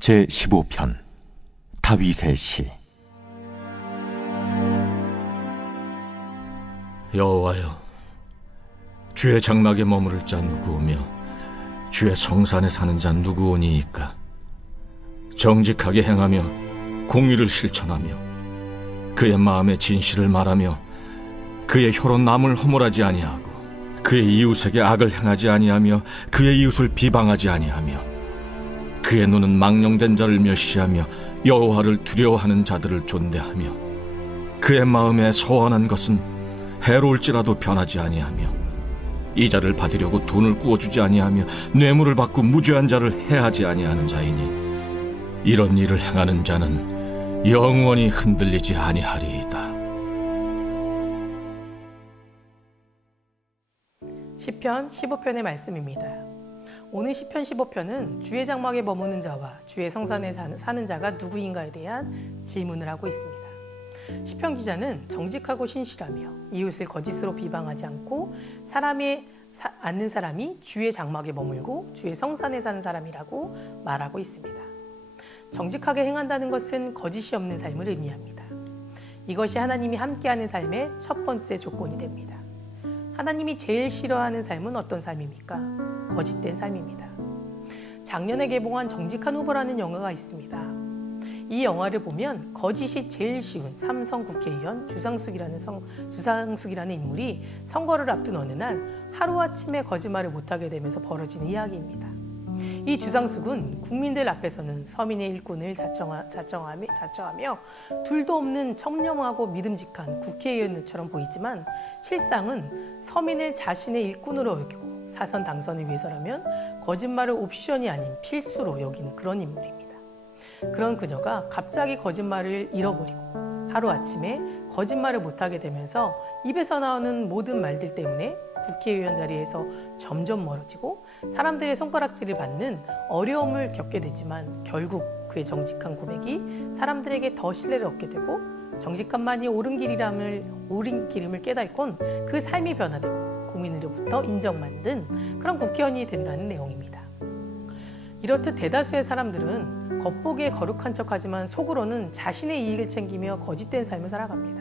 제15편 다윗의 시. 여호와여, 주의 장막에 머무를 자 누구오며 주의 성산에 사는 자 누구오니이까? 정직하게 행하며 공의를 실천하며 그의 마음의 진실을 말하며 그의 혀로 남을 허물하지 아니하고 그의 이웃에게 악을 행하지 아니하며 그의 이웃을 비방하지 아니하며 그의 눈은 망령된 자를 멸시하며 여호와를 두려워하는 자들을 존대하며 그의 마음에 소원한 것은 해로울지라도 변하지 아니하며 이자를 받으려고 돈을 구워주지 아니하며 뇌물을 받고 무죄한 자를 해하지 아니하는 자이니 이런 일을 행하는 자는 영원히 흔들리지 아니하리이다. 시편 15편의 말씀입니다. 오늘 시편 15편은 주의 장막에 머무는 자와 주의 성산에 사는 자가 누구인가에 대한 질문을 하고 있습니다. 시편 기자는 정직하고 신실하며 이웃을 거짓으로 비방하지 않고 사람이 않는 사람이 주의 장막에 머물고 주의 성산에 사는 사람이라고 말하고 있습니다. 정직하게 행한다는 것은 거짓이 없는 삶을 의미합니다. 이것이 하나님이 함께하는 삶의 첫 번째 조건이 됩니다. 하나님이 제일 싫어하는 삶은 어떤 삶입니까? 거짓된 삶입니다. 작년에 개봉한 정직한 후보라는 영화가 있습니다. 이 영화를 보면 거짓이 제일 쉬운 삼성 국회의원 주상숙이라는 인물이 선거를 앞둔 어느 날 하루아침에 거짓말을 못하게 되면서 벌어진 이야기입니다. 이 주상숙은 국민들 앞에서는 서민의 일꾼을 자청하며 둘도 없는 청렴하고 믿음직한 국회의원처럼 보이지만 실상은 서민을 자신의 일꾼으로 여기고 사선 당선을 위해서라면 거짓말을 옵션이 아닌 필수로 여기는 그런 인물입니다. 그런 그녀가 갑자기 거짓말을 잃어버리고 하루아침에 거짓말을 못하게 되면서 입에서 나오는 모든 말들 때문에 국회의원 자리에서 점점 멀어지고 사람들의 손가락질을 받는 어려움을 겪게 되지만 결국 그의 정직한 고백이 사람들에게 더 신뢰를 얻게 되고 정직함만이 옳은 길임을 깨닫곤 그 삶이 변화되고 국민으로부터 인정받는 그런 국회의원이 된다는 내용입니다. 이렇듯 대다수의 사람들은 겉보기에 거룩한 척하지만 속으로는 자신의 이익을 챙기며 거짓된 삶을 살아갑니다.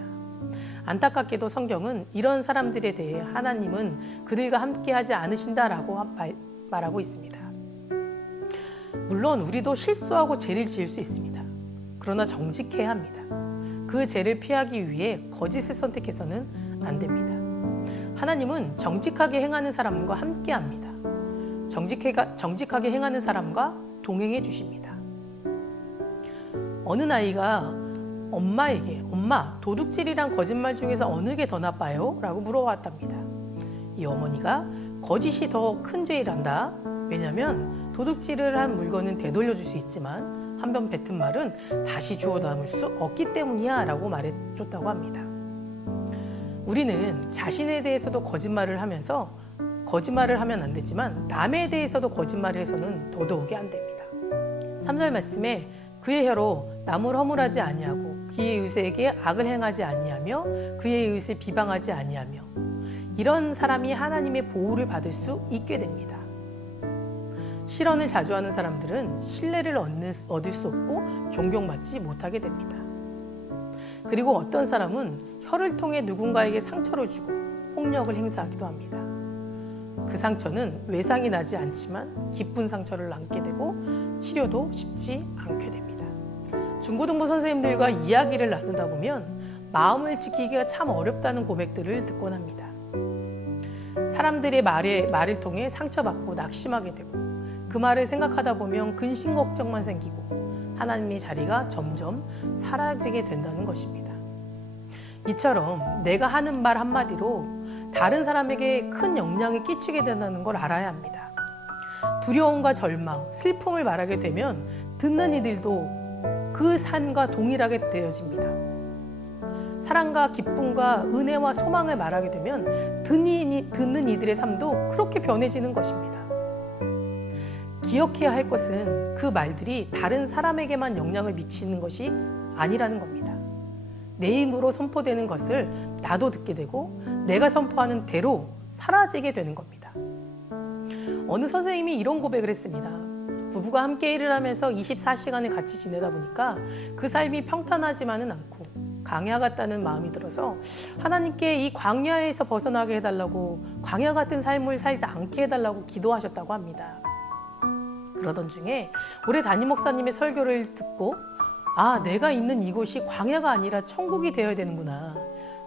안타깝게도 성경은 이런 사람들에 대해 하나님은 그들과 함께하지 않으신다라고 말하고 있습니다. 물론 우리도 실수하고 죄를 지을 수 있습니다. 그러나 정직해야 합니다. 그 죄를 피하기 위해 거짓을 선택해서는 안 됩니다. 하나님은 정직하게 행하는 사람과 함께합니다. 정직하게 행하는 사람과 동행해 주십니다. 어느 아이가 엄마에게 엄마, 도둑질이랑 거짓말 중에서 어느 게 더 나빠요? 라고 물어봤답니다. 이 어머니가 거짓이 더 큰 죄란다. 왜냐하면 도둑질을 한 물건은 되돌려줄 수 있지만 한 번 뱉은 말은 다시 주워 담을 수 없기 때문이야 라고 말해줬다고 합니다. 우리는 자신에 대해서도 거짓말을 하면서 거짓말을 하면 안 되지만 남에 대해서도 거짓말을 해서는 더더욱이 안 됩니다. 3절 말씀에 그의 혀로 남을 허물하지 아니하고 그의 이웃에게 악을 행하지 아니하며 그의 이웃을 비방하지 아니하며 이런 사람이 하나님의 보호를 받을 수 있게 됩니다. 실언을 자주 하는 사람들은 신뢰를 얻을 수 없고 존경받지 못하게 됩니다. 그리고 어떤 사람은 혀를 통해 누군가에게 상처를 주고 폭력을 행사하기도 합니다. 그 상처는 외상이 나지 않지만 깊은 상처를 남게 되고 치료도 쉽지 않게 됩니다. 중고등부 선생님들과 이야기를 나누다 보면 마음을 지키기가 참 어렵다는 고백들을 듣곤 합니다. 사람들의 말을 통해 상처받고 낙심하게 되고 그 말을 생각하다 보면 근심 걱정만 생기고 하나님의 자리가 점점 사라지게 된다는 것입니다. 이처럼 내가 하는 말 한마디로 다른 사람에게 큰 영향을 끼치게 된다는 걸 알아야 합니다. 두려움과 절망, 슬픔을 말하게 되면 듣는 이들도 그 삶과 동일하게 되어집니다. 사랑과 기쁨과 은혜와 소망을 말하게 되면 듣는 이들의 삶도 그렇게 변해지는 것입니다. 기억해야 할 것은 그 말들이 다른 사람에게만 영향을 미치는 것이 아니라는 겁니다. 내 힘으로 선포되는 것을 나도 듣게 되고 내가 선포하는 대로 사라지게 되는 겁니다. 어느 선생님이 이런 고백을 했습니다. 부부가 함께 일을 하면서 24시간을 같이 지내다 보니까 그 삶이 평탄하지만은 않고 광야 같다는 마음이 들어서 하나님께 이 광야에서 벗어나게 해달라고, 광야 같은 삶을 살지 않게 해달라고 기도하셨다고 합니다. 그러던 중에 올해 담임 목사님의 설교를 듣고 내가 있는 이곳이 광야가 아니라 천국이 되어야 되는구나,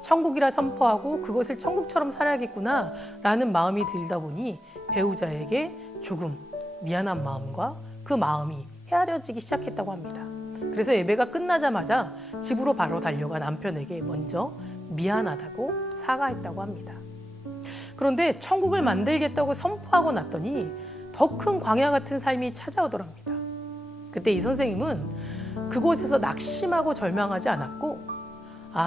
천국이라 선포하고 그것을 천국처럼 살아야겠구나 라는 마음이 들다 보니 배우자에게 조금 미안한 마음과 그 마음이 헤아려지기 시작했다고 합니다. 그래서 예배가 끝나자마자 집으로 바로 달려가 남편에게 먼저 미안하다고 사과했다고 합니다. 그런데 천국을 만들겠다고 선포하고 났더니 더 큰 광야 같은 삶이 찾아오더랍니다. 그때 이 선생님은 그곳에서 낙심하고 절망하지 않았고,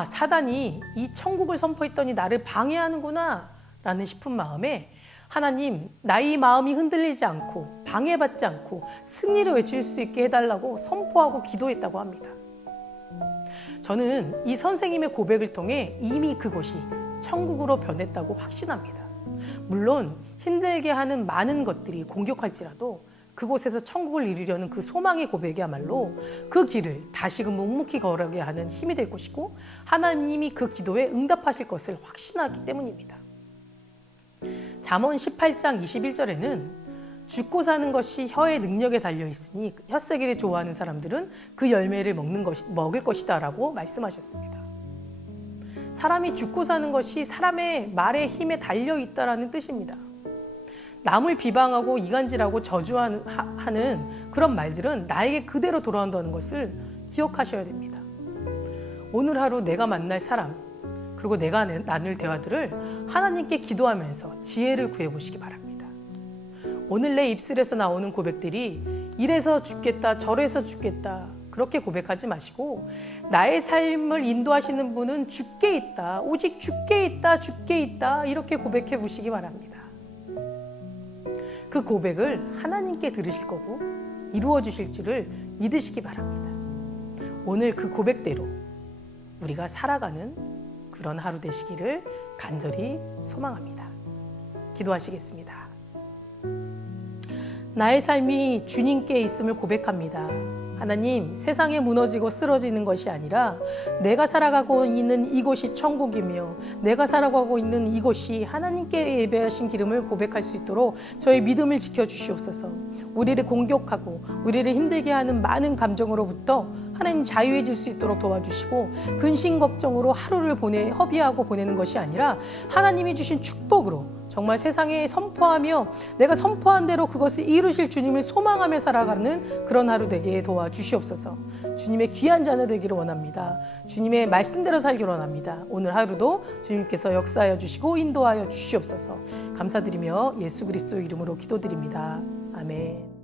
사단이 이 천국을 선포했더니 나를 방해하는구나 라는 싶은 마음에 하나님, 나의 마음이 흔들리지 않고 방해받지 않고 승리를 외칠 수 있게 해달라고 선포하고 기도했다고 합니다. 저는 이 선생님의 고백을 통해 이미 그곳이 천국으로 변했다고 확신합니다. 물론 힘들게 하는 많은 것들이 공격할지라도 그곳에서 천국을 이루려는 그 소망의 고백이야말로 그 길을 다시금 묵묵히 걸어가게 하는 힘이 될 것이고, 하나님이 그 기도에 응답하실 것을 확신하기 때문입니다. 잠언 18장 21절에는 죽고 사는 것이 혀의 능력에 달려 있으니 혀세기를 좋아하는 사람들은 그 열매를 먹을 것이다 라고 말씀하셨습니다. 사람이 죽고 사는 것이 사람의 말의 힘에 달려 있다라는 뜻입니다. 남을 비방하고 이간질하고 저주하는 그런 말들은 나에게 그대로 돌아온다는 것을 기억하셔야 됩니다. 오늘 하루 내가 만날 사람, 그리고 내가 나눌 대화들을 하나님께 기도하면서 지혜를 구해보시기 바랍니다. 오늘 내 입술에서 나오는 고백들이 이래서 죽겠다, 저래서 죽겠다 그렇게 고백하지 마시고, 나의 삶을 인도하시는 분은 죽게 있다, 오직 죽게 있다, 죽게 있다 이렇게 고백해 보시기 바랍니다. 그 고백을 하나님께 들으실 거고 이루어 주실 줄을 믿으시기 바랍니다. 오늘 그 고백대로 우리가 살아가는 그런 하루 되시기를 간절히 소망합니다. 기도하시겠습니다. 나의 삶이 주님께 있음을 고백합니다. 하나님, 세상에 무너지고 쓰러지는 것이 아니라 내가 살아가고 있는 이곳이 천국이며 내가 살아가고 있는 이곳이 하나님께 예배하신 기름을 고백할 수 있도록 저의 믿음을 지켜주시옵소서. 우리를 공격하고 우리를 힘들게 하는 많은 감정으로부터 하나님 자유해질 수 있도록 도와주시고, 근심 걱정으로 하루를 허비하고 보내는 것이 아니라 하나님이 주신 축복으로 정말 세상에 선포하며 내가 선포한 대로 그것을 이루실 주님을 소망하며 살아가는 그런 하루 되게 도와주시옵소서. 주님의 귀한 자녀 되기를 원합니다. 주님의 말씀대로 살기를 원합니다. 오늘 하루도 주님께서 역사하여 주시고 인도하여 주시옵소서. 감사드리며 예수 그리스도 이름으로 기도드립니다. 아멘.